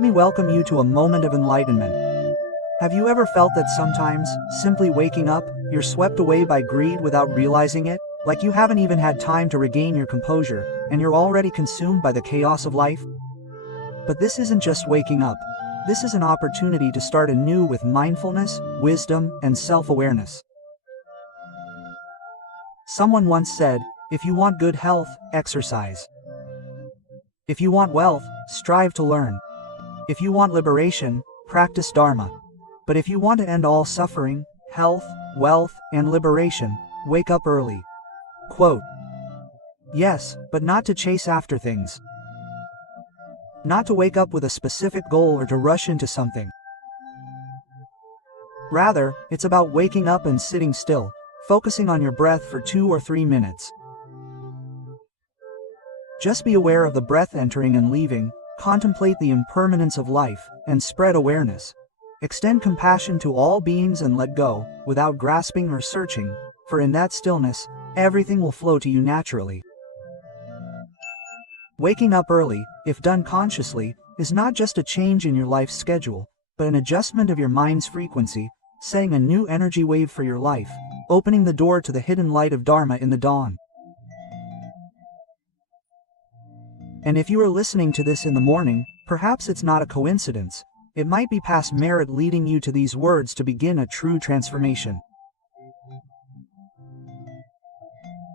let me welcome you to a moment of enlightenment. Have you ever felt that sometimes, simply waking up, you're swept away by greed without realizing it? Like you haven't even had time to regain your composure, and you're already consumed by the chaos of life? But this isn't just waking up. This is an opportunity to start anew with mindfulness, wisdom, and self-awareness. Someone once said, if you want good health, exercise. If you want wealth, strive to learn. If you want liberation, practice Dharma. But if you want to end all suffering, health, wealth, and liberation, wake up early. Quote. Yes, but not to chase after things. Not to wake up with a specific goal or to rush into something. Rather, it's about waking up and sitting still, focusing on your breath for 2 or 3 minutes. Just be aware of the breath entering and leaving, contemplate the impermanence of life, and spread awareness. Extend compassion to all beings and let go, without grasping or searching, for in that stillness, everything will flow to you naturally. Waking up early, if done consciously, is not just a change in your life's schedule, but an adjustment of your mind's frequency, setting a new energy wave for your life, opening the door to the hidden light of Dharma in the dawn. And if you are listening to this in the morning, perhaps it's not a coincidence. It might be past merit leading you to these words to begin a true transformation.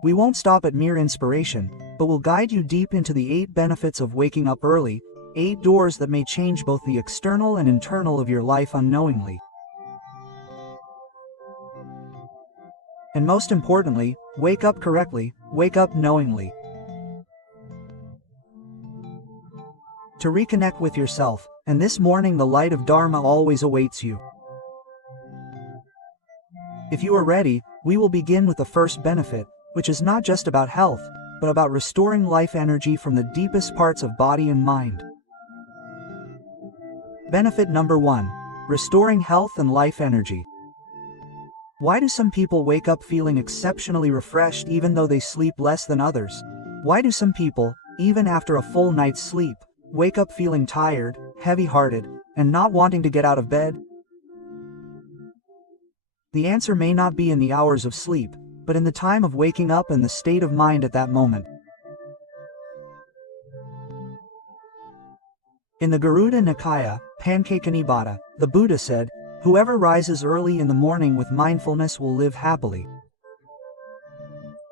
We won't stop at mere inspiration, but will guide you deep into the 8 benefits of waking up early, 8 doors that may change both the external and internal of your life unknowingly. And most importantly, wake up correctly, wake up knowingly. To reconnect with yourself, and this morning the light of Dharma always awaits you. If you are ready, we will begin with the first benefit, which is not just about health, but about restoring life energy from the deepest parts of body and mind. Benefit number 1. Restoring health and life energy. Why do some people wake up feeling exceptionally refreshed even though they sleep less than others? Why do some people, even after a full night's sleep, wake up feeling tired, heavy-hearted, and not wanting to get out of bed? The answer may not be in the hours of sleep, but in the time of waking up and the state of mind at that moment. In the Garuda Nikaya, Pancakanibbata, the Buddha said, "Whoever rises early in the morning with mindfulness will live happily."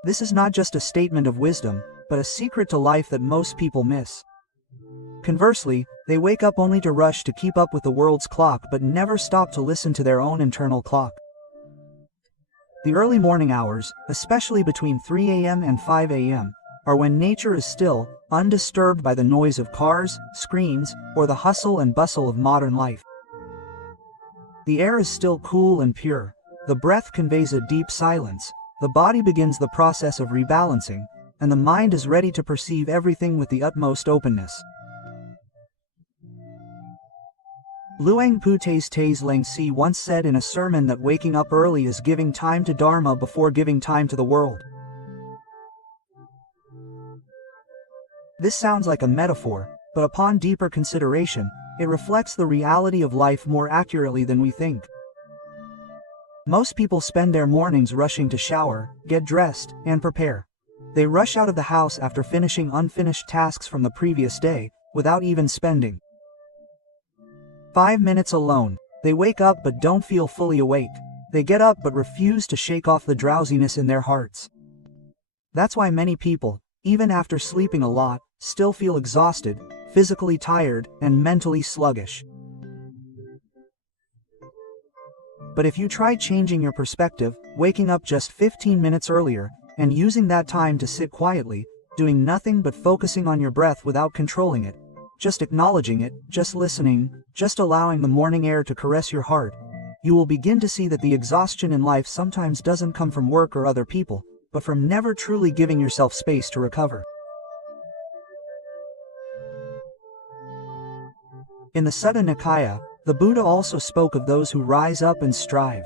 This is not just a statement of wisdom, but a secret to life that most people miss. Conversely, they wake up only to rush to keep up with the world's clock but never stop to listen to their own internal clock. The early morning hours, especially between 3 a.m. and 5 a.m., are when nature is still, undisturbed by the noise of cars, screens, or the hustle and bustle of modern life. The air is still cool and pure, the breath conveys a deep silence, the body begins the process of rebalancing, and the mind is ready to perceive everything with the utmost openness. Luang Pu Tes Tes Lang Si once said in a sermon that waking up early is giving time to Dharma before giving time to the world. This sounds like a metaphor, but upon deeper consideration, it reflects the reality of life more accurately than we think. Most people spend their mornings rushing to shower, get dressed, and prepare. They rush out of the house after finishing unfinished tasks from the previous day, without even spending 5 minutes alone. They wake up but don't feel fully awake. They get up but refuse to shake off the drowsiness in their hearts. That's why many people, even after sleeping a lot, still feel exhausted, physically tired, and mentally sluggish. But if you try changing your perspective, waking up just 15 minutes earlier, and using that time to sit quietly, doing nothing but focusing on your breath without controlling it, just acknowledging it, just listening, just allowing the morning air to caress your heart, you will begin to see that the exhaustion in life sometimes doesn't come from work or other people, but from never truly giving yourself space to recover. In the Sutta Nikaya, the Buddha also spoke of those who rise up and strive.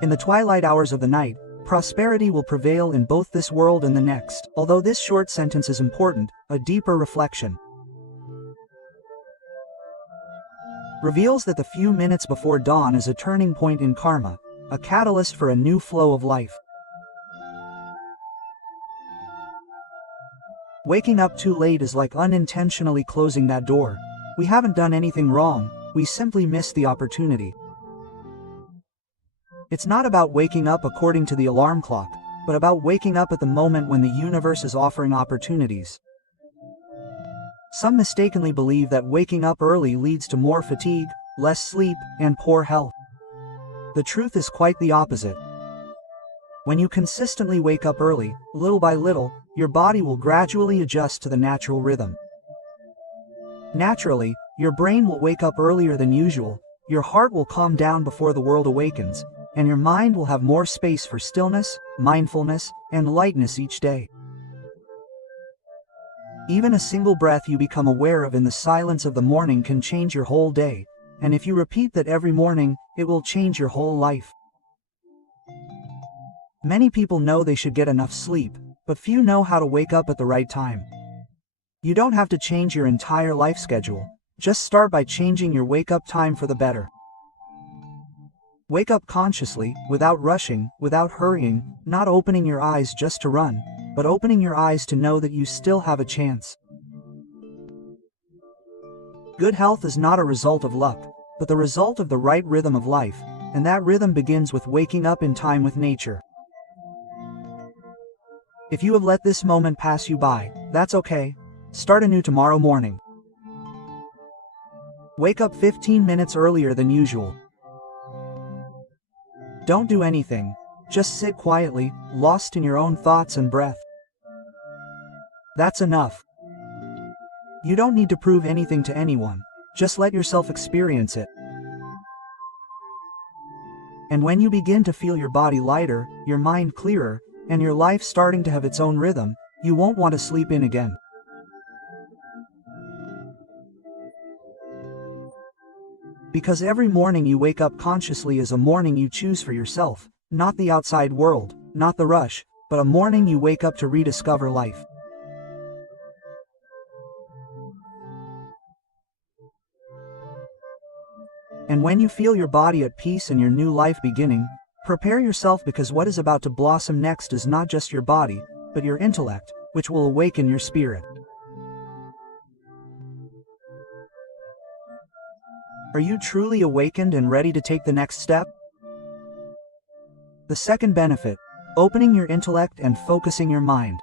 In the twilight hours of the night, prosperity will prevail in both this world and the next. Although this short sentence is important, a deeper reflection reveals that the few minutes before dawn is a turning point in karma, a catalyst for a new flow of life. Waking up too late is like unintentionally closing that door. We haven't done anything wrong, we simply missed the opportunity. It's not about waking up according to the alarm clock, but about waking up at the moment when the universe is offering opportunities. Some mistakenly believe that waking up early leads to more fatigue, less sleep, and poor health. The truth is quite the opposite. When you consistently wake up early, little by little, your body will gradually adjust to the natural rhythm. Naturally, your brain will wake up earlier than usual, your heart will calm down before the world awakens, and your mind will have more space for stillness, mindfulness, and lightness each day. Even a single breath you become aware of in the silence of the morning can change your whole day, and if you repeat that every morning, it will change your whole life. Many people know they should get enough sleep, but few know how to wake up at the right time. You don't have to change your entire life schedule, just start by changing your wake-up time for the better. Wake up consciously, without rushing, without hurrying, not opening your eyes just to run, but opening your eyes to know that you still have a chance. Good health is not a result of luck, but the result of the right rhythm of life, and that rhythm begins with waking up in time with nature. If you have let this moment pass you by, that's okay. Start anew tomorrow morning. Wake up 15 minutes earlier than usual. Don't do anything, just sit quietly, lost in your own thoughts and breath. That's enough. You don't need to prove anything to anyone, just let yourself experience it. And when you begin to feel your body lighter, your mind clearer, and your life starting to have its own rhythm, you won't want to sleep in again. Because every morning you wake up consciously is a morning you choose for yourself, not the outside world, not the rush, but a morning you wake up to rediscover life. And when you feel your body at peace and your new life beginning, prepare yourself, because what is about to blossom next is not just your body, but your intellect, which will awaken your spirit. Are you truly awakened and ready to take the next step? The second benefit, opening your intellect and focusing your mind.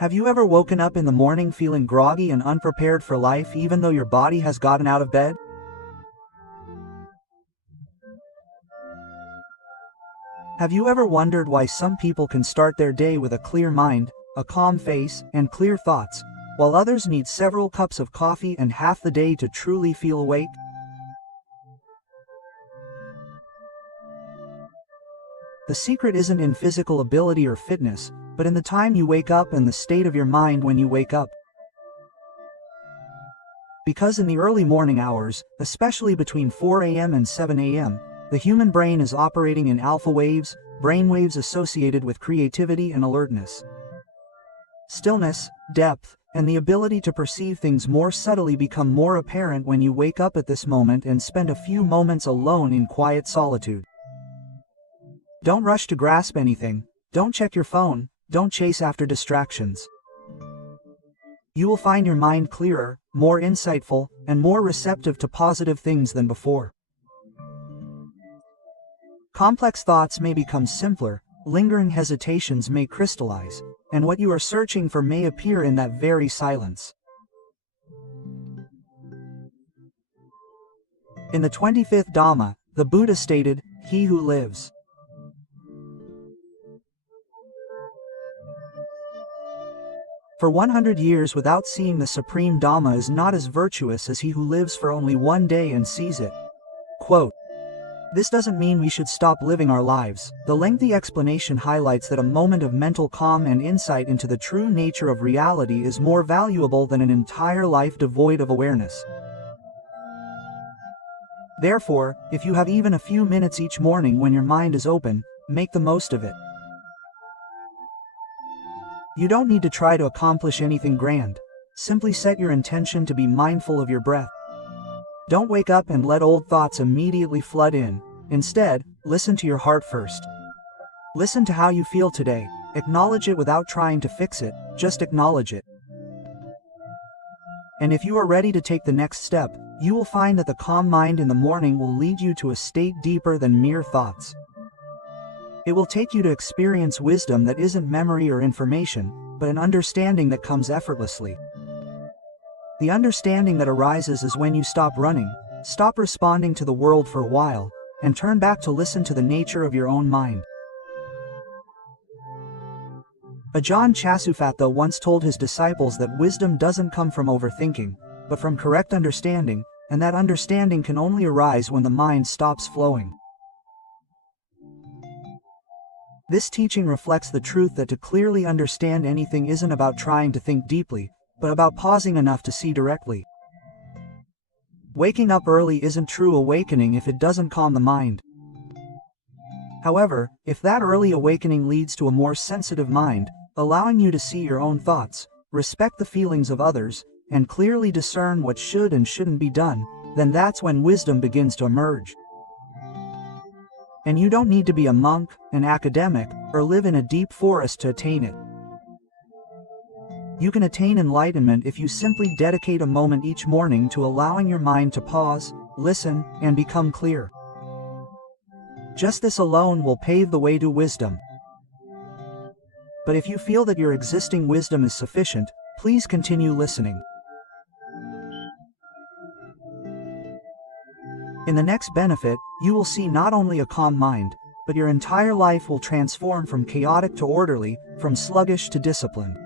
Have you ever woken up in the morning feeling groggy and unprepared for life even though your body has gotten out of bed? Have you ever wondered why some people can start their day with a clear mind, a calm face, and clear thoughts, while others need several cups of coffee and half the day to truly feel awake? The secret isn't in physical ability or fitness, but in the time you wake up and the state of your mind when you wake up. Because in the early morning hours, especially between 4 a.m. and 7 a.m., the human brain is operating in alpha waves, brainwaves associated with creativity and alertness. Stillness, depth, and the ability to perceive things more subtly become more apparent when you wake up at this moment and spend a few moments alone in quiet solitude. Don't rush to grasp anything, don't check your phone, don't chase after distractions. You will find your mind clearer, more insightful, and more receptive to positive things than before. Complex thoughts may become simpler, lingering hesitations may crystallize, and what you are searching for may appear in that very silence. In the 25th Dhamma, the Buddha stated, "He who lives for 100 years without seeing the Supreme Dhamma is not as virtuous as he who lives for only one day and sees it." Quote. This doesn't mean we should stop living our lives. The lengthy explanation highlights that a moment of mental calm and insight into the true nature of reality is more valuable than an entire life devoid of awareness. Therefore, if you have even a few minutes each morning when your mind is open, make the most of it. You don't need to try to accomplish anything grand. Simply set your intention to be mindful of your breath. Don't wake up and let old thoughts immediately flood in. Instead, listen to your heart first. Listen to how you feel today. Acknowledge it without trying to fix it, just acknowledge it. And if you are ready to take the next step, you will find that the calm mind in the morning will lead you to a state deeper than mere thoughts. It will take you to experience wisdom that isn't memory or information, but an understanding that comes effortlessly. The understanding that arises is when you stop running, stop responding to the world for a while, and turn back to listen to the nature of your own mind. Ajahn Chasuphatha once told his disciples that wisdom doesn't come from overthinking, but from correct understanding, and that understanding can only arise when the mind stops flowing. This teaching reflects the truth that to clearly understand anything isn't about trying to think deeply, but about pausing enough to see directly. Waking up early isn't true awakening if it doesn't calm the mind. However, if that early awakening leads to a more sensitive mind, allowing you to see your own thoughts, respect the feelings of others, and clearly discern what should and shouldn't be done, then that's when wisdom begins to emerge. And you don't need to be a monk, an academic, or live in a deep forest to attain it. You can attain enlightenment if you simply dedicate a moment each morning to allowing your mind to pause, listen, and become clear. Just this alone will pave the way to wisdom. But if you feel that your existing wisdom is sufficient, please continue listening. In the next benefit, you will see not only a calm mind, but your entire life will transform from chaotic to orderly, from sluggish to disciplined.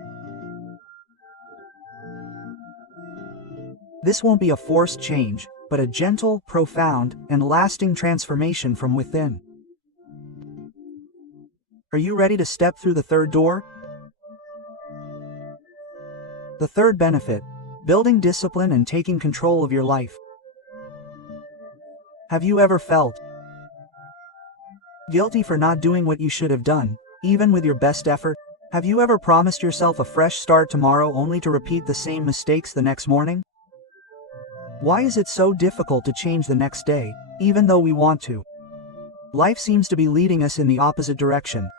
This won't be a forced change, but a gentle, profound, and lasting transformation from within. Are you ready to step through the third door? The third benefit: building discipline and taking control of your life. Have you ever felt guilty for not doing what you should have done, even with your best effort? Have you ever promised yourself a fresh start tomorrow only to repeat the same mistakes the next morning? Why is it so difficult to change the next day, even though we want to? Life seems to be leading us in the opposite direction.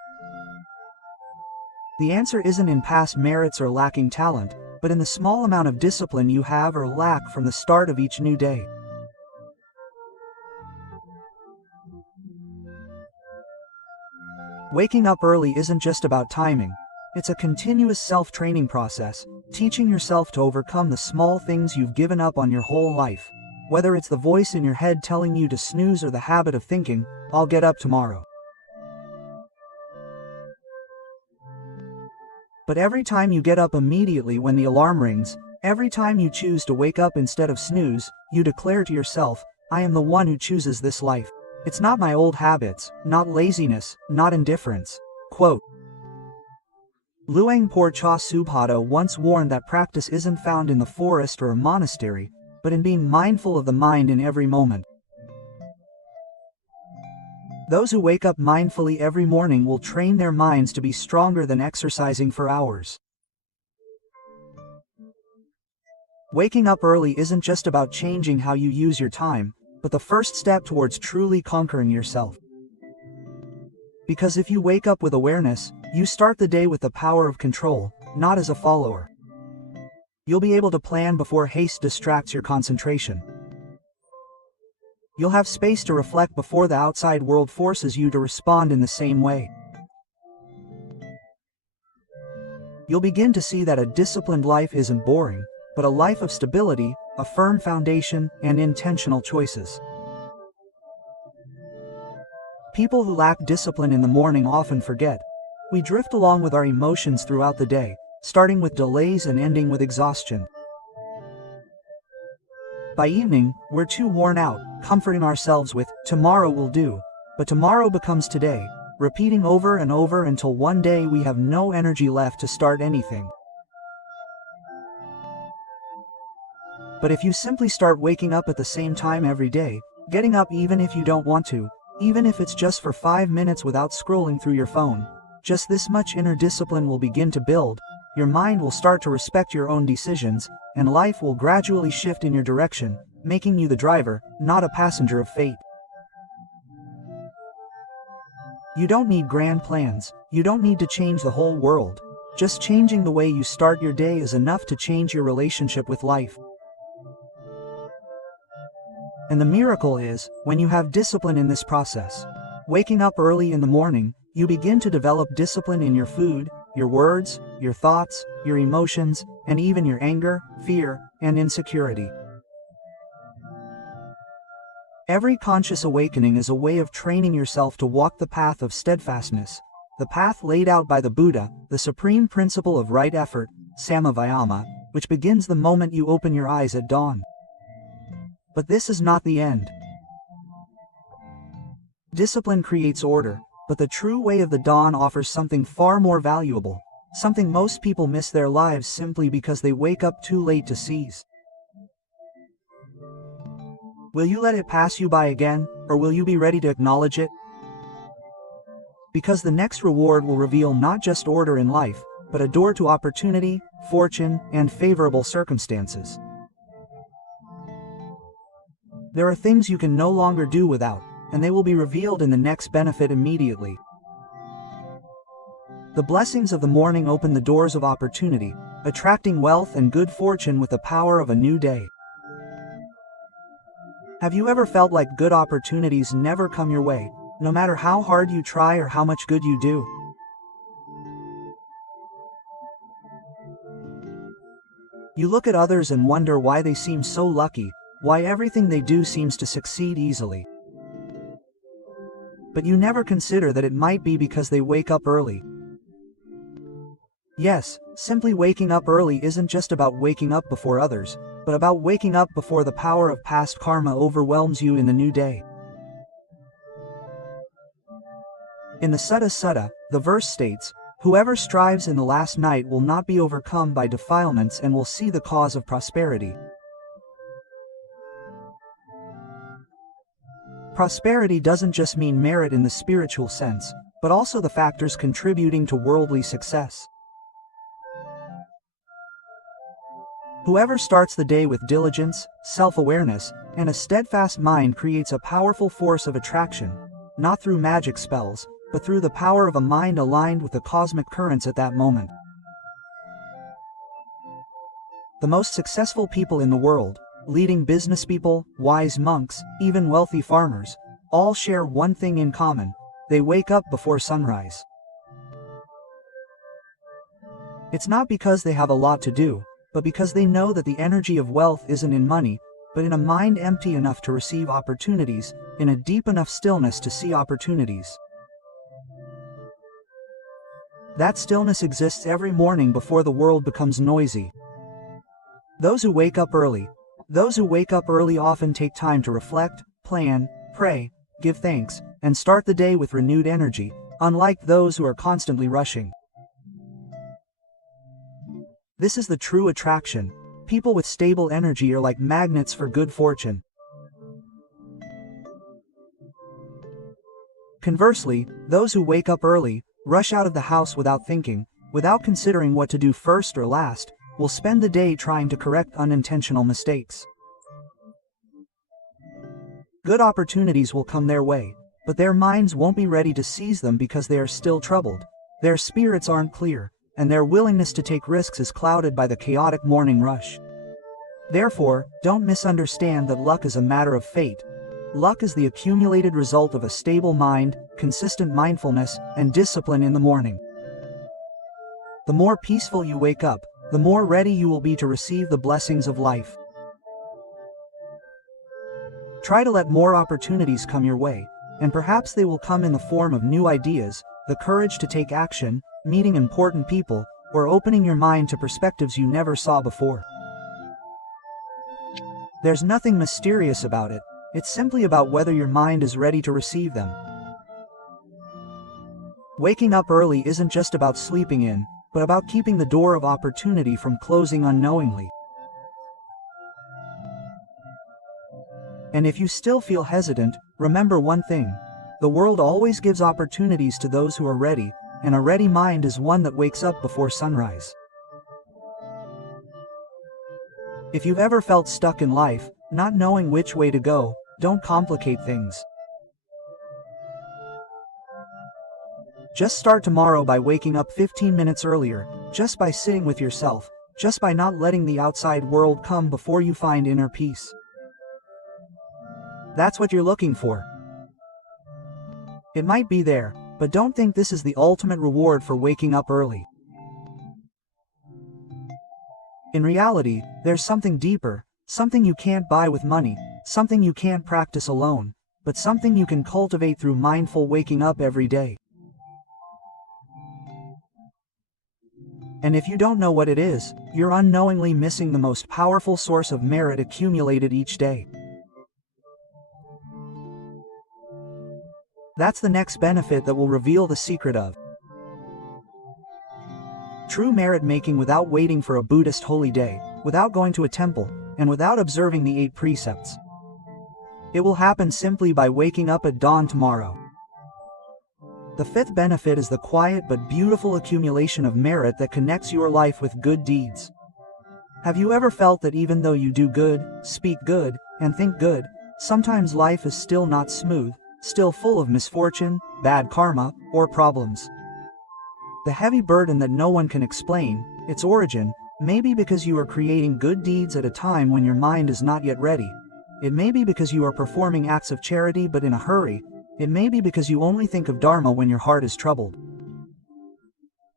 The answer isn't in past merits or lacking talent, but in the small amount of discipline you have or lack from the start of each new day. Waking up early isn't just about timing. It's a continuous self-training process, teaching yourself to overcome the small things you've given up on your whole life, whether it's the voice in your head telling you to snooze or the habit of thinking, "I'll get up tomorrow." But every time you get up immediately when the alarm rings, every time you choose to wake up instead of snooze, you declare to yourself, "I am the one who chooses this life. It's not my old habits, not laziness, not indifference." Quote. Luang Por Cha Subhata once warned that practice isn't found in the forest or a monastery, but in being mindful of the mind in every moment. Those who wake up mindfully every morning will train their minds to be stronger than exercising for hours. Waking up early isn't just about changing how you use your time, but the first step towards truly conquering yourself. Because if you wake up with awareness, you start the day with the power of control, not as a follower. You'll be able to plan before haste distracts your concentration. You'll have space to reflect before the outside world forces you to respond in the same way. You'll begin to see that a disciplined life isn't boring, but a life of stability, a firm foundation, and intentional choices. People who lack discipline in the morning often forget. We drift along with our emotions throughout the day, starting with delays and ending with exhaustion. By evening, we're too worn out, comforting ourselves with, "Tomorrow will do," but tomorrow becomes today, repeating over and over until one day we have no energy left to start anything. But if you simply start waking up at the same time every day, getting up even if you don't want to, even if it's just for 5 minutes without scrolling through your phone, just this much inner discipline will begin to build, your mind will start to respect your own decisions, and life will gradually shift in your direction, making you the driver, not a passenger of fate. You don't need grand plans, you don't need to change the whole world. Just changing the way you start your day is enough to change your relationship with life. And the miracle is, when you have discipline in this process. Waking up early in the morning, you begin to develop discipline in your food, your words, your thoughts, your emotions, and even your anger, fear, and insecurity. Every conscious awakening is a way of training yourself to walk the path of steadfastness, the path laid out by the Buddha, the supreme principle of right effort, samavayama, which begins the moment you open your eyes at dawn. But this is not the end. Discipline creates order, but the true way of the dawn offers something far more valuable, something most people miss their lives simply because they wake up too late to seize. Will you let it pass you by again, or will you be ready to acknowledge it? Because the next reward will reveal not just order in life, but a door to opportunity, fortune, and favorable circumstances. There are things you can no longer do without, and they will be revealed in the next benefit immediately. The blessings of the morning open the doors of opportunity, attracting wealth and good fortune with the power of a new day. Have you ever felt like good opportunities never come your way, no matter how hard you try or how much good you do? You look at others and wonder why they seem so lucky, why everything they do seems to succeed easily. But you never consider that it might be because they wake up early. Yes, simply waking up early isn't just about waking up before others, but about waking up before the power of past karma overwhelms you in the new day. In the Sutta Sutta, the verse states, "Whoever strives in the last night will not be overcome by defilements and will see the cause of prosperity." Prosperity doesn't just mean merit in the spiritual sense, but also the factors contributing to worldly success. Whoever starts the day with diligence, self-awareness, and a steadfast mind creates a powerful force of attraction, not through magic spells, but through the power of a mind aligned with the cosmic currents at that moment. The most successful people in the world, leading business people, wise monks, even wealthy farmers, all share one thing in common: they wake up before sunrise. It's not because they have a lot to do, but because they know that the energy of wealth isn't in money, but in a mind empty enough to receive opportunities, in a deep enough stillness to see opportunities. That stillness exists every morning before the world becomes noisy. Those who wake up early often take time to reflect, plan, pray, give thanks, and start the day with renewed energy, unlike those who are constantly rushing. This is the true attraction. People with stable energy are like magnets for good fortune. Conversely, those who wake up early, rush out of the house without thinking, without considering what to do first or last, will spend the day trying to correct unintentional mistakes. Good opportunities will come their way, but their minds won't be ready to seize them because they are still troubled. Their spirits aren't clear, and their willingness to take risks is clouded by the chaotic morning rush. Therefore, don't misunderstand that luck is a matter of fate. Luck is the accumulated result of a stable mind, consistent mindfulness, and discipline in the morning. The more peaceful you wake up, the more ready you will be to receive the blessings of life. Try to let more opportunities come your way, and perhaps they will come in the form of new ideas, the courage to take action, meeting important people, or opening your mind to perspectives you never saw before. There's nothing mysterious about it. It's simply about whether your mind is ready to receive them. Waking up early isn't just about sleeping in, but about keeping the door of opportunity from closing unknowingly. And if you still feel hesitant, remember one thing: the world always gives opportunities to those who are ready, and a ready mind is one that wakes up before sunrise. If you've ever felt stuck in life, not knowing which way to go. Don't complicate things. Just start tomorrow by waking up 15 minutes earlier, just by sitting with yourself, just by not letting the outside world come before you find inner peace. That's what you're looking for. It might be there, but don't think this is the ultimate reward for waking up early. In reality, there's something deeper, something you can't buy with money, something you can't practice alone, but something you can cultivate through mindful waking up every day. And if you don't know what it is, you're unknowingly missing the most powerful source of merit accumulated each day. That's the next benefit that will reveal the secret of true merit making without waiting for a Buddhist holy day, without going to a temple, and without observing the 8 precepts. It will happen simply by waking up at dawn tomorrow. The 5th benefit is the quiet but beautiful accumulation of merit that connects your life with good deeds. Have you ever felt that even though you do good, speak good, and think good, sometimes life is still not smooth, still full of misfortune, bad karma, or problems? The heavy burden that no one can explain, its origin, may be because you are creating good deeds at a time when your mind is not yet ready. It may be because you are performing acts of charity but in a hurry. It may be because you only think of Dharma when your heart is troubled.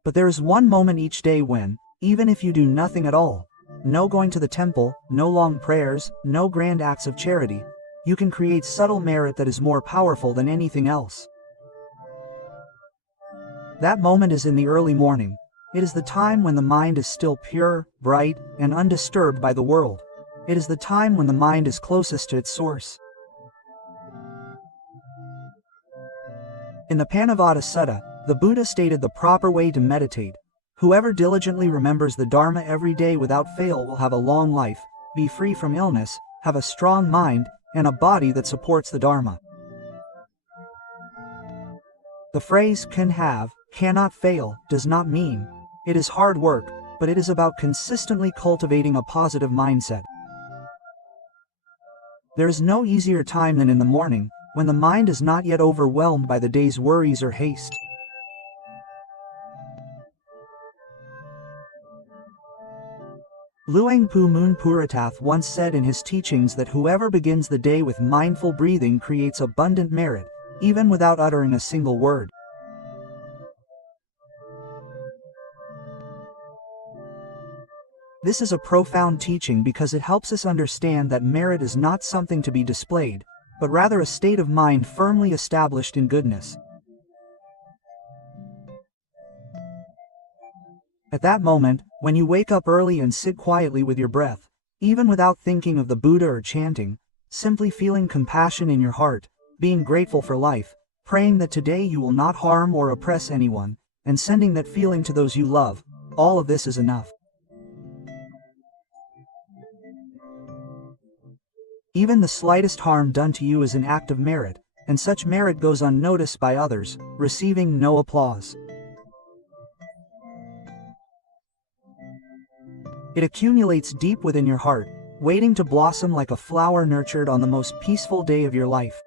But there is one moment each day when, even if you do nothing at all, no going to the temple, no long prayers, no grand acts of charity, you can create subtle merit that is more powerful than anything else. That moment is in the early morning. It is the time when the mind is still pure, bright, and undisturbed by the world. It is the time when the mind is closest to its source. In the Panavada Sutta, the Buddha stated the proper way to meditate. Whoever diligently remembers the Dharma every day without fail will have a long life, be free from illness, have a strong mind, and a body that supports the Dharma. The phrase cannot fail, does not mean it is hard work, but it is about consistently cultivating a positive mindset. There is no easier time than in the morning, when the mind is not yet overwhelmed by the day's worries or haste. Luang Pu Moon Puratath once said in his teachings that whoever begins the day with mindful breathing creates abundant merit, even without uttering a single word. This is a profound teaching because it helps us understand that merit is not something to be displayed, but rather a state of mind firmly established in goodness. At that moment, when you wake up early and sit quietly with your breath, even without thinking of the Buddha or chanting, simply feeling compassion in your heart, being grateful for life, praying that today you will not harm or oppress anyone, and sending that feeling to those you love, all of this is enough. Even the slightest harm done to you is an act of merit, and such merit goes unnoticed by others, receiving no applause. It accumulates deep within your heart, waiting to blossom like a flower nurtured on the most peaceful day of your life.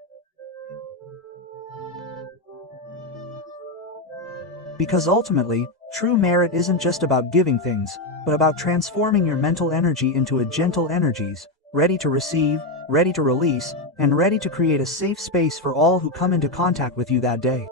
Because ultimately, true merit isn't just about giving things, but about transforming your mental energy into a gentle energies, ready to receive, ready to release, and ready to create a safe space for all who come into contact with you that day.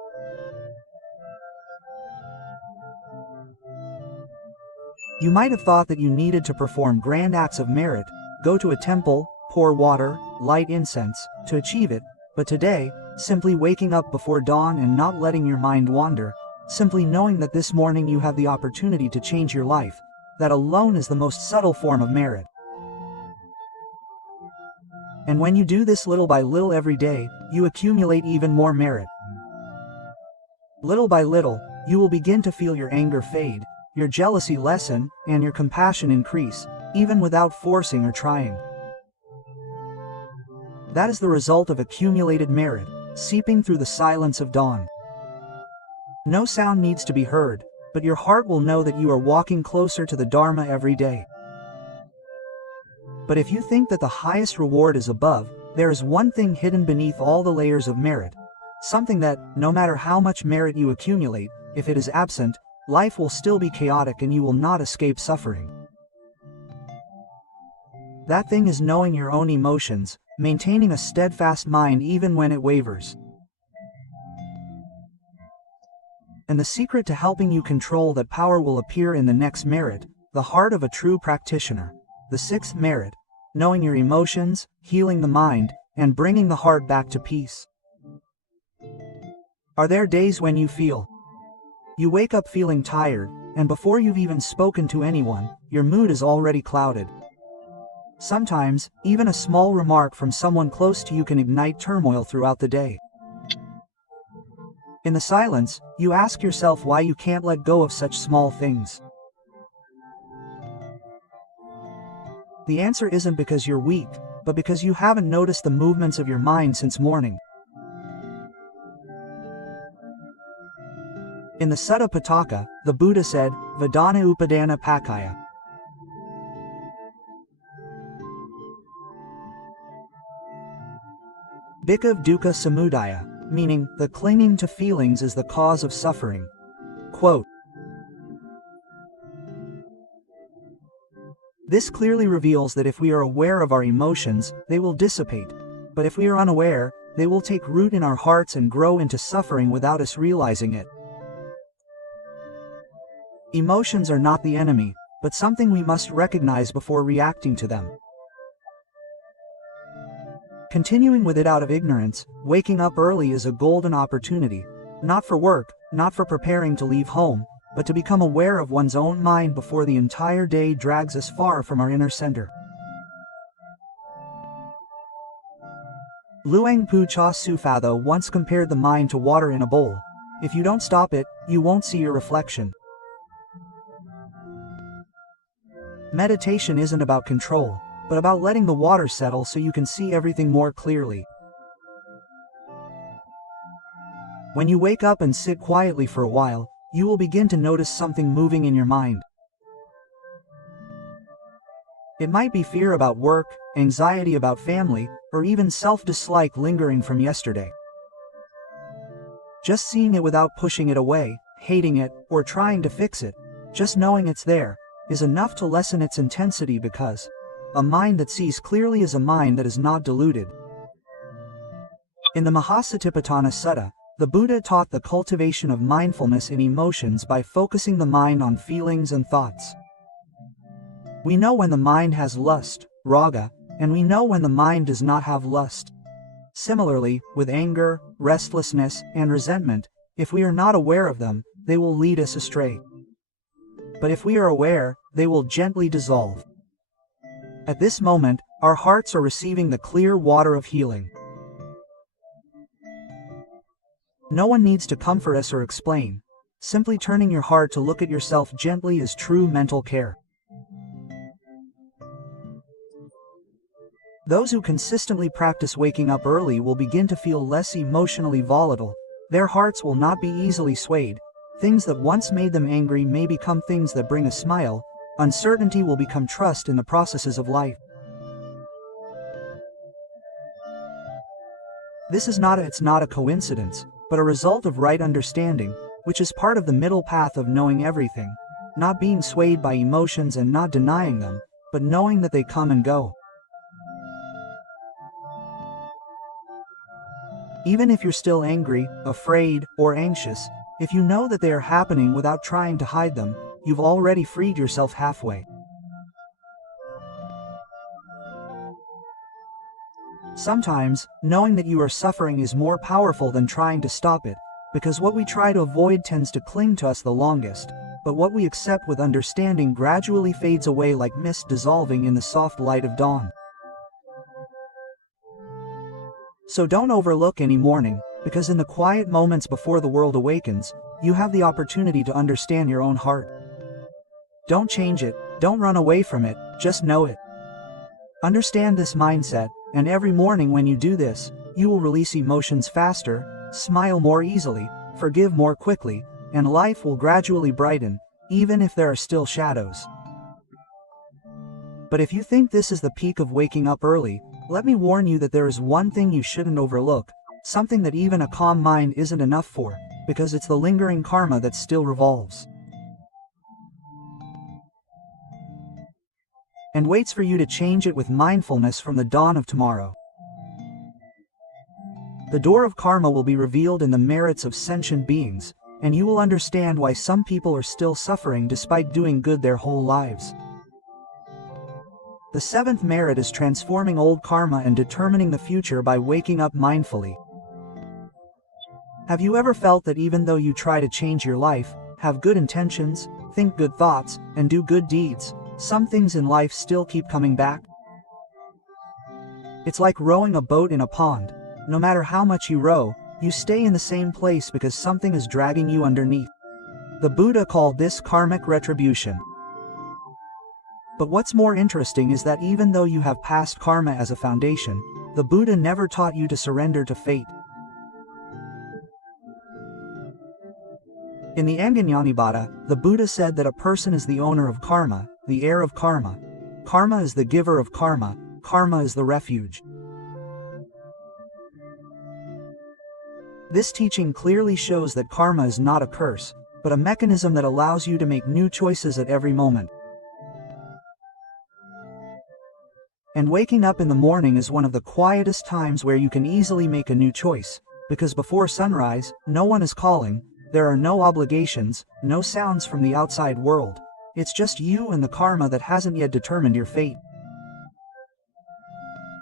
You might have thought that you needed to perform grand acts of merit, go to a temple, pour water, light incense, to achieve it, but today, simply waking up before dawn and not letting your mind wander, simply knowing that this morning you have the opportunity to change your life, that alone is the most subtle form of merit. And when you do this little by little every day, you accumulate even more merit. Little by little, you will begin to feel your anger fade, your jealousy lessen, and your compassion increase, even without forcing or trying. That is the result of accumulated merit, seeping through the silence of dawn. No sound needs to be heard, but your heart will know that you are walking closer to the Dharma every day. But if you think that the highest reward is above, there is one thing hidden beneath all the layers of merit. Something that, no matter how much merit you accumulate, if it is absent, life will still be chaotic and you will not escape suffering. That thing is knowing your own emotions, maintaining a steadfast mind even when it wavers. And the secret to helping you control that power will appear in the next merit, the heart of a true practitioner. The sixth merit, knowing your emotions, healing the mind, and bringing the heart back to peace. Are there days when you wake up feeling tired, and before you've even spoken to anyone, your mood is already clouded? Sometimes, even a small remark from someone close to you can ignite turmoil throughout the day. In the silence, you ask yourself why you can't let go of such small things. The answer isn't because you're weak, but because you haven't noticed the movements of your mind since morning. In the Sutta Pitaka, the Buddha said, Vedana Upadana Pakaya. Bhikkhava dukkha samudaya, meaning, the clinging to feelings is the cause of suffering. Quote, this clearly reveals that if we are aware of our emotions, they will dissipate. But if we are unaware, they will take root in our hearts and grow into suffering without us realizing it. Emotions are not the enemy, but something we must recognize before reacting to them. Continuing with it out of ignorance, waking up early is a golden opportunity, not for work, not for preparing to leave home, but to become aware of one's own mind before the entire day drags us far from our inner center. Luang Pu Cha Sufatho once compared the mind to water in a bowl. If you don't stop it, you won't see your reflection. Meditation isn't about control, but about letting the water settle so you can see everything more clearly. When you wake up and sit quietly for a while, you will begin to notice something moving in your mind. It might be fear about work, anxiety about family, or even self-dislike lingering from yesterday. Just seeing it without pushing it away, hating it, or trying to fix it, just knowing it's there, is enough to lessen its intensity because a mind that sees clearly is a mind that is not deluded. In the Mahasatipatthana Sutta, the Buddha taught the cultivation of mindfulness in emotions by focusing the mind on feelings and thoughts. We know when the mind has lust, raga, and we know when the mind does not have lust. Similarly, with anger, restlessness, and resentment, if we are not aware of them, they will lead us astray. But if we are aware, they will gently dissolve. At this moment, our hearts are receiving the clear water of healing. No one needs to comfort us or explain. Simply turning your heart to look at yourself gently is true mental care. Those who consistently practice waking up early will begin to feel less emotionally volatile. Their hearts will not be easily swayed. Things that once made them angry may become things that bring a smile. Uncertainty will become trust in the processes of life. It's not a coincidence, but a result of right understanding, which is part of the middle path of knowing everything, not being swayed by emotions and not denying them, but knowing that they come and go. Even if you're still angry, afraid, or anxious, if you know that they are happening without trying to hide them, you've already freed yourself halfway. Sometimes, knowing that you are suffering is more powerful than trying to stop it, because what we try to avoid tends to cling to us the longest, but what we accept with understanding gradually fades away like mist dissolving in the soft light of dawn. So don't overlook any morning, because in the quiet moments before the world awakens, you have the opportunity to understand your own heart. Don't change it, don't run away from it, just know it. Understand this mindset, and every morning when you do this, you will release emotions faster, smile more easily, forgive more quickly, and life will gradually brighten, even if there are still shadows. But if you think this is the peak of waking up early, let me warn you that there is one thing you shouldn't overlook, something that even a calm mind isn't enough for, because it's the lingering karma that still revolves and waits for you to change it with mindfulness from the dawn of tomorrow. The door of karma will be revealed in the merits of sentient beings, and you will understand why some people are still suffering despite doing good their whole lives. The seventh merit is transforming old karma and determining the future by waking up mindfully. Have you ever felt that even though you try to change your life, have good intentions, think good thoughts, and do good deeds, some things in life still keep coming back? It's like rowing a boat in a pond. No matter how much you row, you stay in the same place because something is dragging you underneath. The Buddha called this karmic retribution. But what's more interesting is that even though you have past karma as a foundation, the Buddha never taught you to surrender to fate. In the Angunyanipada, the Buddha said that a person is the owner of karma, the heir of karma. Karma is the giver of karma, karma is the refuge. This teaching clearly shows that karma is not a curse, but a mechanism that allows you to make new choices at every moment. And waking up in the morning is one of the quietest times where you can easily make a new choice, because before sunrise, no one is calling, there are no obligations, no sounds from the outside world. It's just you and the karma that hasn't yet determined your fate.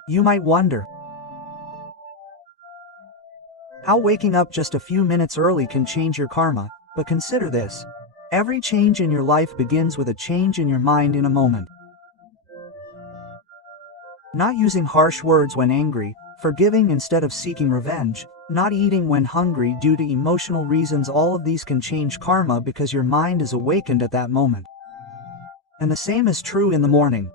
You might wonder how waking up just a few minutes early can change your karma, but consider this. Every change in your life begins with a change in your mind in a moment. Not using harsh words when angry, forgiving instead of seeking revenge, not eating when hungry due to emotional reasons, all of these can change karma because your mind is awakened at that moment. And the same is true in the morning.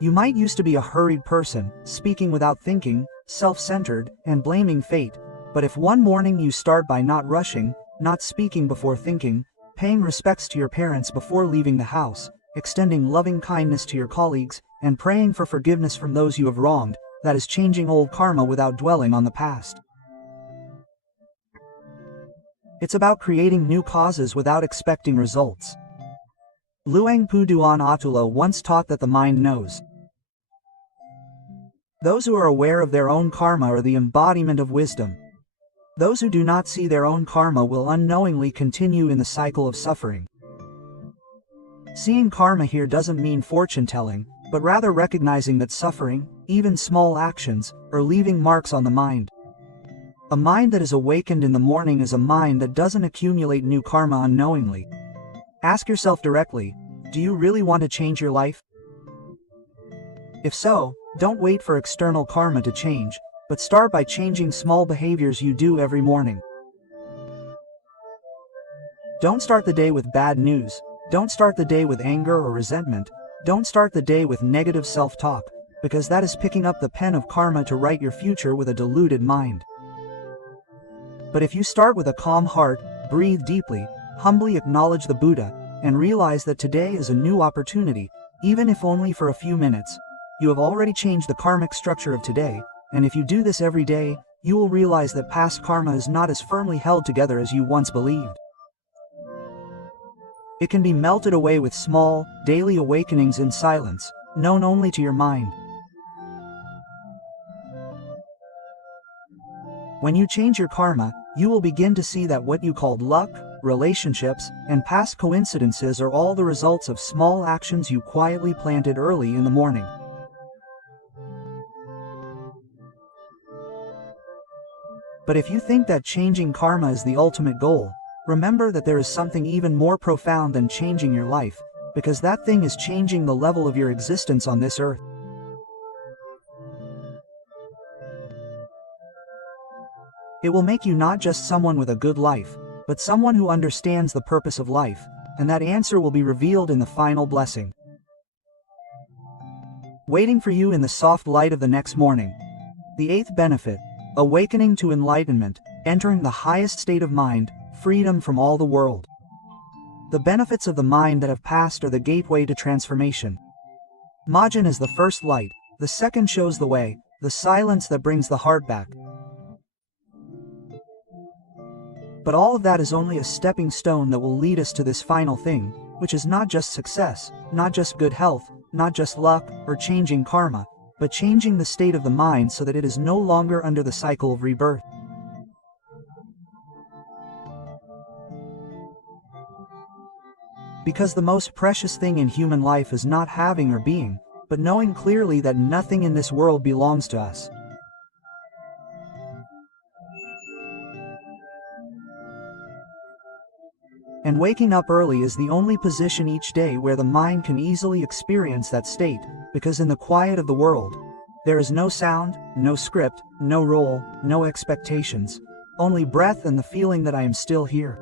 You might used to be a hurried person, speaking without thinking, self-centered, and blaming fate, but if one morning you start by not rushing, not speaking before thinking, paying respects to your parents before leaving the house, extending loving kindness to your colleagues, and praying for forgiveness from those you have wronged, that is changing old karma without dwelling on the past. It's about creating new causes without expecting results. Luang Pu Duan Atula once taught that the mind knows. Those who are aware of their own karma are the embodiment of wisdom. Those who do not see their own karma will unknowingly continue in the cycle of suffering. Seeing karma here doesn't mean fortune-telling, but rather recognizing that suffering, even small actions, are leaving marks on the mind. A mind that is awakened in the morning is a mind that doesn't accumulate new karma unknowingly. Ask yourself directly, do you really want to change your life? If so, don't wait for external karma to change, but start by changing small behaviors you do every morning. Don't start the day with bad news. Don't start the day with anger or resentment. Don't start the day with negative self-talk, because that is picking up the pen of karma to write your future with a deluded mind. But if you start with a calm heart, breathe deeply, humbly acknowledge the Buddha, and realize that today is a new opportunity, even if only for a few minutes, you have already changed the karmic structure of today, and if you do this every day, you will realize that past karma is not as firmly held together as you once believed. It can be melted away with small, daily awakenings in silence, known only to your mind. When you change your karma, you will begin to see that what you called luck, relationships, and past coincidences are all the results of small actions you quietly planted early in the morning. But if you think that changing karma is the ultimate goal, remember that there is something even more profound than changing your life, because that thing is changing the level of your existence on this earth. It will make you not just someone with a good life, but someone who understands the purpose of life, and that answer will be revealed in the final blessing, waiting for you in the soft light of the next morning. The eighth benefit, awakening to enlightenment, entering the highest state of mind, freedom from all the world. The benefits of the mind that have passed are the gateway to transformation. Majin is the first light, the second shows the way, the silence that brings the heart back. But all of that is only a stepping stone that will lead us to this final thing, which is not just success, not just good health, not just luck, or changing karma, but changing the state of the mind so that it is no longer under the cycle of rebirth. Because the most precious thing in human life is not having or being, but knowing clearly that nothing in this world belongs to us. And waking up early is the only position each day where the mind can easily experience that state, because in the quiet of the world, there is no sound, no script, no role, no expectations, only breath and the feeling that I am still here.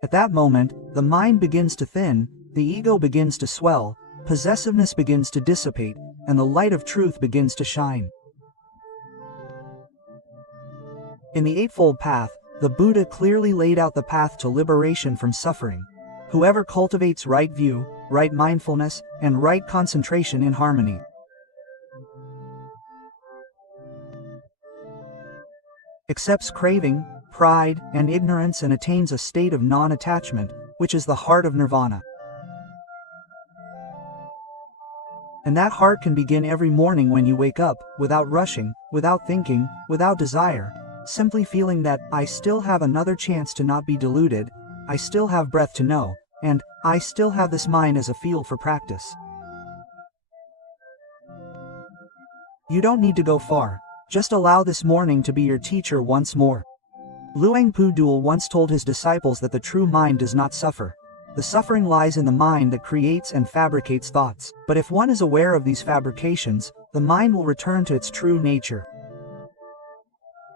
At that moment, the mind begins to thin, the ego begins to swell, possessiveness begins to dissipate, and the light of truth begins to shine. In the Eightfold Path, the Buddha clearly laid out the path to liberation from suffering. Whoever cultivates right view, right mindfulness, and right concentration in harmony. Accepts craving, pride, and ignorance and attains a state of non-attachment, which is the heart of nirvana. And that heart can begin every morning when you wake up, without rushing, without thinking, without desire, simply feeling that, I still have another chance to not be deluded, I still have breath to know, and, I still have this mind as a field for practice. You don't need to go far, just allow this morning to be your teacher once more. Luang Pu Dual once told his disciples that the true mind does not suffer. The suffering lies in the mind that creates and fabricates thoughts. But if one is aware of these fabrications, the mind will return to its true nature.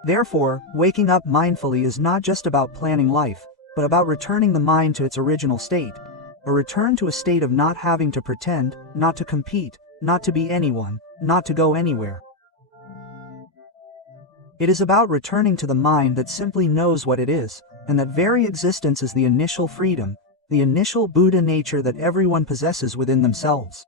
Therefore, waking up mindfully is not just about planning life, but about returning the mind to its original state. A return to a state of not having to pretend, not to compete, not to be anyone, not to go anywhere. It is about returning to the mind that simply knows what it is, and that very existence is the initial freedom, the initial Buddha nature that everyone possesses within themselves.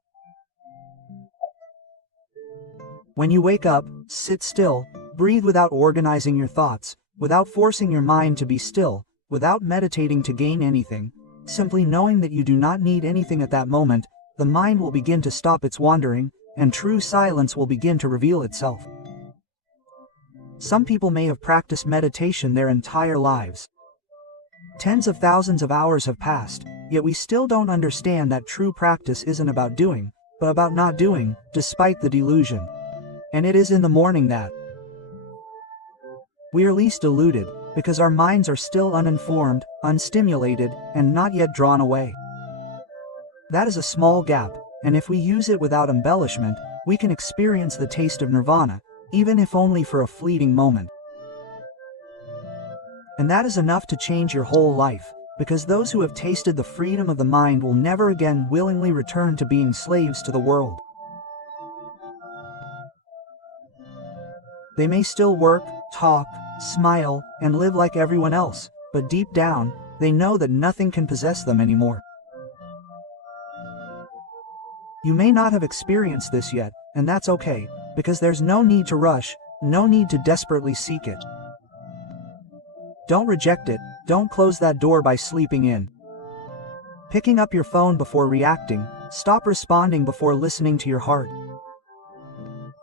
When you wake up, sit still, breathe without organizing your thoughts, without forcing your mind to be still, without meditating to gain anything, simply knowing that you do not need anything at that moment, the mind will begin to stop its wandering, and true silence will begin to reveal itself. Some people may have practiced meditation their entire lives. Tens of thousands of hours have passed, yet we still don't understand that true practice isn't about doing, but about not doing, despite the delusion. And it is in the morning that we are least deluded, because our minds are still uninformed, unstimulated, and not yet drawn away. That is a small gap, and if we use it without embellishment, we can experience the taste of nirvana, even if only for a fleeting moment. And that is enough to change your whole life, because those who have tasted the freedom of the mind will never again willingly return to being slaves to the world. They may still work, talk, smile, and live like everyone else, but deep down, they know that nothing can possess them anymore. You may not have experienced this yet, and that's okay, because there's no need to rush, no need to desperately seek it. Don't reject it, don't close that door by sleeping in. Picking up your phone before reacting, stop responding before listening to your heart.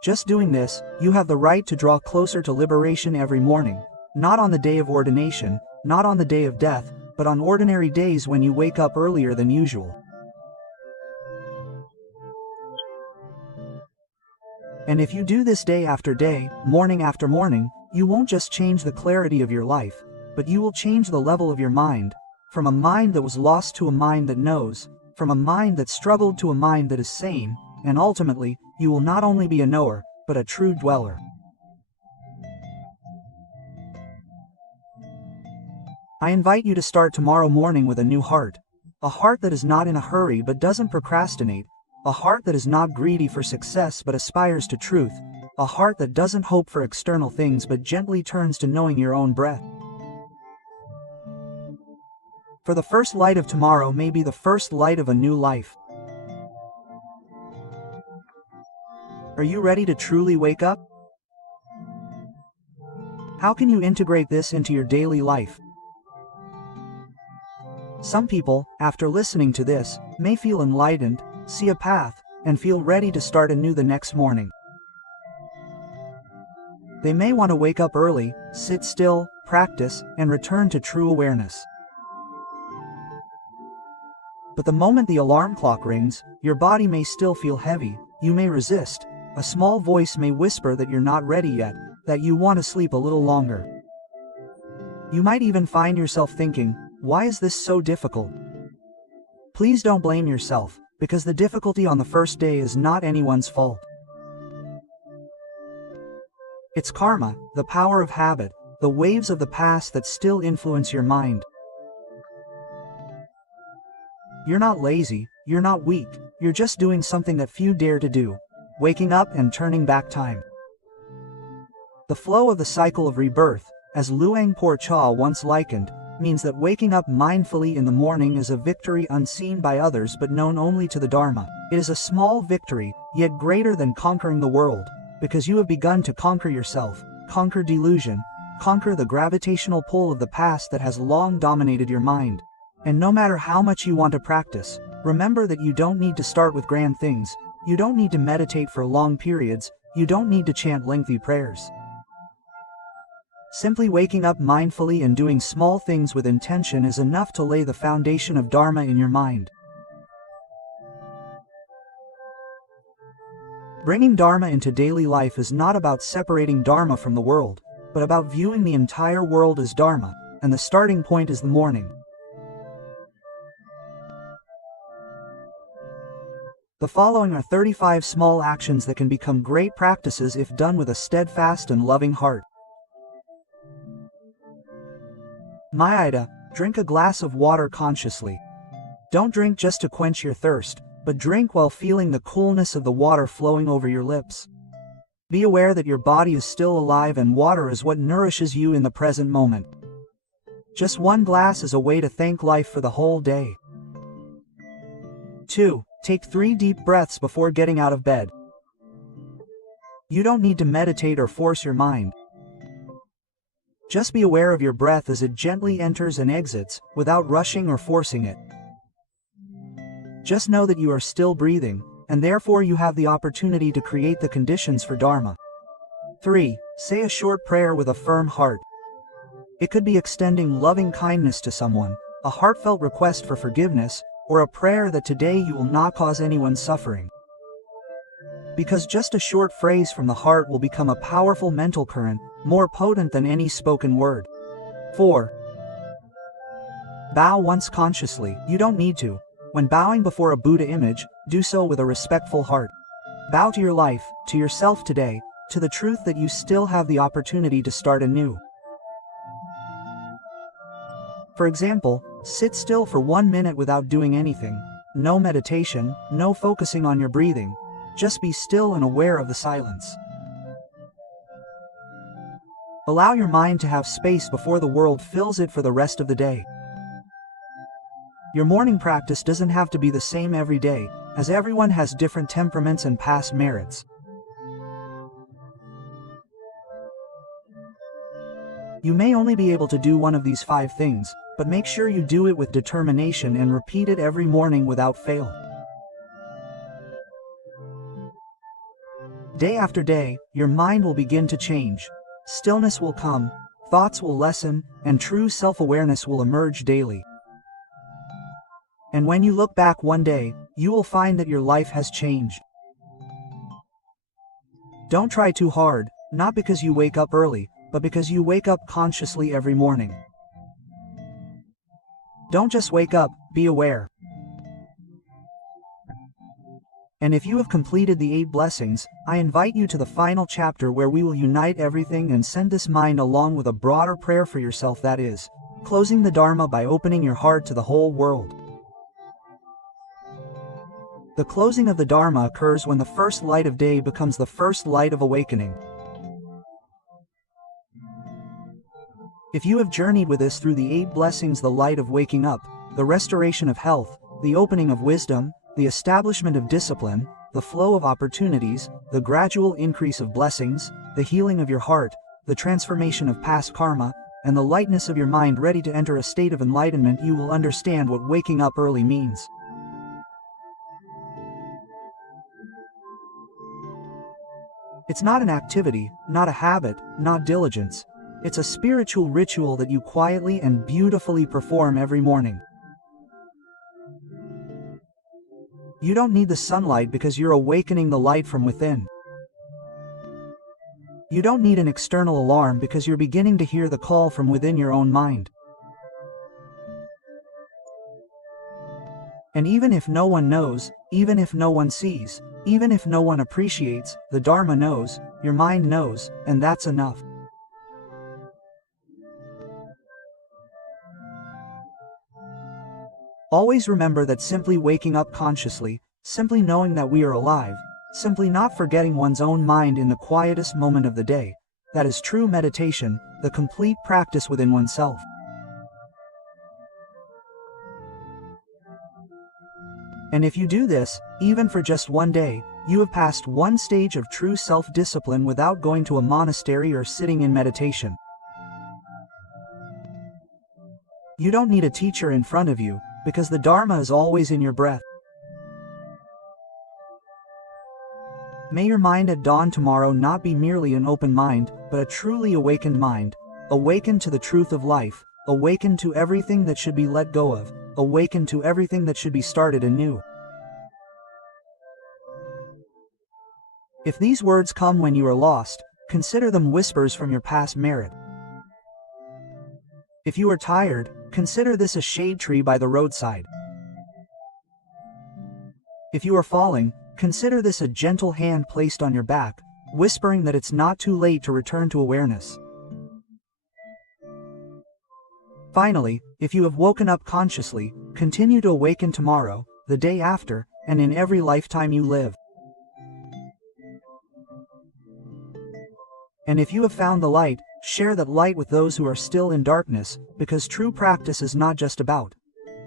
Just doing this, you have the right to draw closer to liberation every morning, not on the day of ordination, not on the day of death, but on ordinary days when you wake up earlier than usual. And if you do this day after day, morning after morning, you won't just change the clarity of your life, but you will change the level of your mind, from a mind that was lost to a mind that knows, from a mind that struggled to a mind that is sane, and ultimately, you will not only be a knower, but a true dweller. I invite you to start tomorrow morning with a new heart. A heart that is not in a hurry but doesn't procrastinate. A heart that is not greedy for success but aspires to truth. A heart that doesn't hope for external things but gently turns to knowing your own breath. For the first light of tomorrow may be the first light of a new life. Are you ready to truly wake up? How can you integrate this into your daily life? Some people, after listening to this, may feel enlightened, see a path, and feel ready to start anew the next morning. They may want to wake up early, sit still, practice, and return to true awareness. But the moment the alarm clock rings, your body may still feel heavy, you may resist, a small voice may whisper that you're not ready yet, that you want to sleep a little longer. You might even find yourself thinking, why is this so difficult? Please don't blame yourself, because the difficulty on the first day is not anyone's fault. It's karma, the power of habit, the waves of the past that still influence your mind. You're not lazy, you're not weak, you're just doing something that few dare to do, waking up and turning back time. The flow of the cycle of rebirth, as Luang Por Cha once likened, means that waking up mindfully in the morning is a victory unseen by others but known only to the Dharma. It is a small victory, yet greater than conquering the world, because you have begun to conquer yourself, conquer delusion, conquer the gravitational pull of the past that has long dominated your mind. And no matter how much you want to practice, remember that you don't need to start with grand things, you don't need to meditate for long periods, you don't need to chant lengthy prayers. Simply waking up mindfully and doing small things with intention is enough to lay the foundation of Dharma in your mind. Bringing Dharma into daily life is not about separating Dharma from the world, but about viewing the entire world as Dharma, and the starting point is the morning. The following are 35 small actions that can become great practices if done with a steadfast and loving heart. Mayida, drink a glass of water consciously. Don't drink just to quench your thirst, but drink while feeling the coolness of the water flowing over your lips. Be aware that your body is still alive and water is what nourishes you in the present moment. Just one glass is a way to thank life for the whole day. 2. Take 3 deep breaths before getting out of bed. You don't need to meditate or force your mind. Just be aware of your breath as it gently enters and exits, without rushing or forcing it. Just know that you are still breathing, and therefore you have the opportunity to create the conditions for Dharma. 3. Say a short prayer with a firm heart. It could be extending loving kindness to someone, a heartfelt request for forgiveness, or a prayer that today you will not cause anyone suffering. Because just a short phrase from the heart will become a powerful mental current, more potent than any spoken word. 4. Bow once consciously. You don't need to. When bowing before a Buddha image, do so with a respectful heart. Bow to your life, to yourself today, to the truth that you still have the opportunity to start anew. For example, sit still for 1 minute without doing anything. No meditation, no focusing on your breathing. Just be still and aware of the silence. Allow your mind to have space before the world fills it for the rest of the day. Your morning practice doesn't have to be the same every day, as everyone has different temperaments and past merits. You may only be able to do one of these 5 things, but make sure you do it with determination and repeat it every morning without fail. Day after day, your mind will begin to change. Stillness will come, thoughts will lessen, and true self-awareness will emerge daily. And when you look back one day, you will find that your life has changed. Don't try too hard, not because you wake up early, but because you wake up consciously every morning. Don't just wake up, be aware. And if you have completed the 8 blessings, I invite you to the final chapter where we will unite everything and send this mind along with a broader prayer for yourself, that is, closing the Dharma by opening your heart to the whole world. The closing of the Dharma occurs when the first light of day becomes the first light of awakening. If you have journeyed with us through the 8 blessings, the light of waking up, the restoration of health, the opening of wisdom, the establishment of discipline, the flow of opportunities, the gradual increase of blessings, the healing of your heart, the transformation of past karma, and the lightness of your mind ready to enter a state of enlightenment, you will understand what waking up early means. It's not an activity, not a habit, not diligence. It's a spiritual ritual that you quietly and beautifully perform every morning. You don't need the sunlight because you're awakening the light from within. You don't need an external alarm because you're beginning to hear the call from within your own mind. And even if no one knows, even if no one sees, even if no one appreciates, the Dharma knows, your mind knows, and that's enough. Always remember that simply waking up consciously, simply knowing that we are alive, simply not forgetting one's own mind in the quietest moment of the day, that is true meditation, the complete practice within oneself. And if you do this, even for just one day, you have passed one stage of true self-discipline without going to a monastery or sitting in meditation. You don't need a teacher in front of you, because the Dharma is always in your breath. May your mind at dawn tomorrow not be merely an open mind, but a truly awakened mind, awakened to the truth of life, awakened to everything that should be let go of, awakened to everything that should be started anew. If these words come when you are lost, consider them whispers from your past merit. If you are tired, consider this a shade tree by the roadside. If you are falling, consider this a gentle hand placed on your back, whispering that it's not too late to return to awareness. Finally, if you have woken up consciously, continue to awaken tomorrow, the day after, and in every lifetime you live. And if you have found the light, share that light with those who are still in darkness, because true practice is not just about.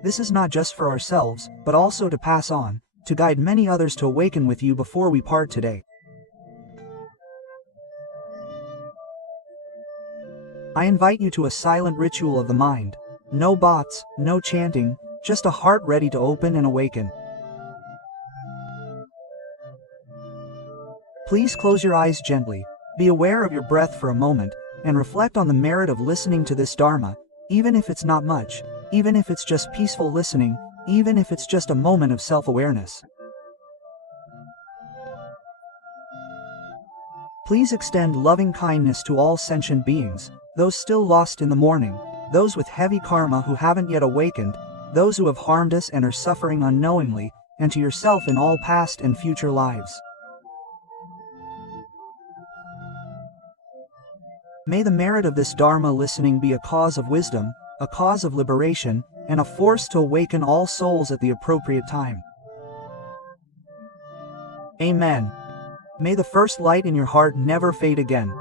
This is not just for ourselves, but also to pass on, to guide many others to awaken with you before we part today. I invite you to a silent ritual of the mind. No bots, no chanting, just a heart ready to open and awaken. Please close your eyes gently, be aware of your breath for a moment, and reflect on the merit of listening to this Dharma, even if it's not much, even if it's just peaceful listening, even if it's just a moment of self-awareness. Please extend loving kindness to all sentient beings, those still lost in the morning, those with heavy karma who haven't yet awakened, those who have harmed us and are suffering unknowingly, and to yourself in all past and future lives. May the merit of this Dharma listening be a cause of wisdom, a cause of liberation, and a force to awaken all souls at the appropriate time. Amen. May the first light in your heart never fade again.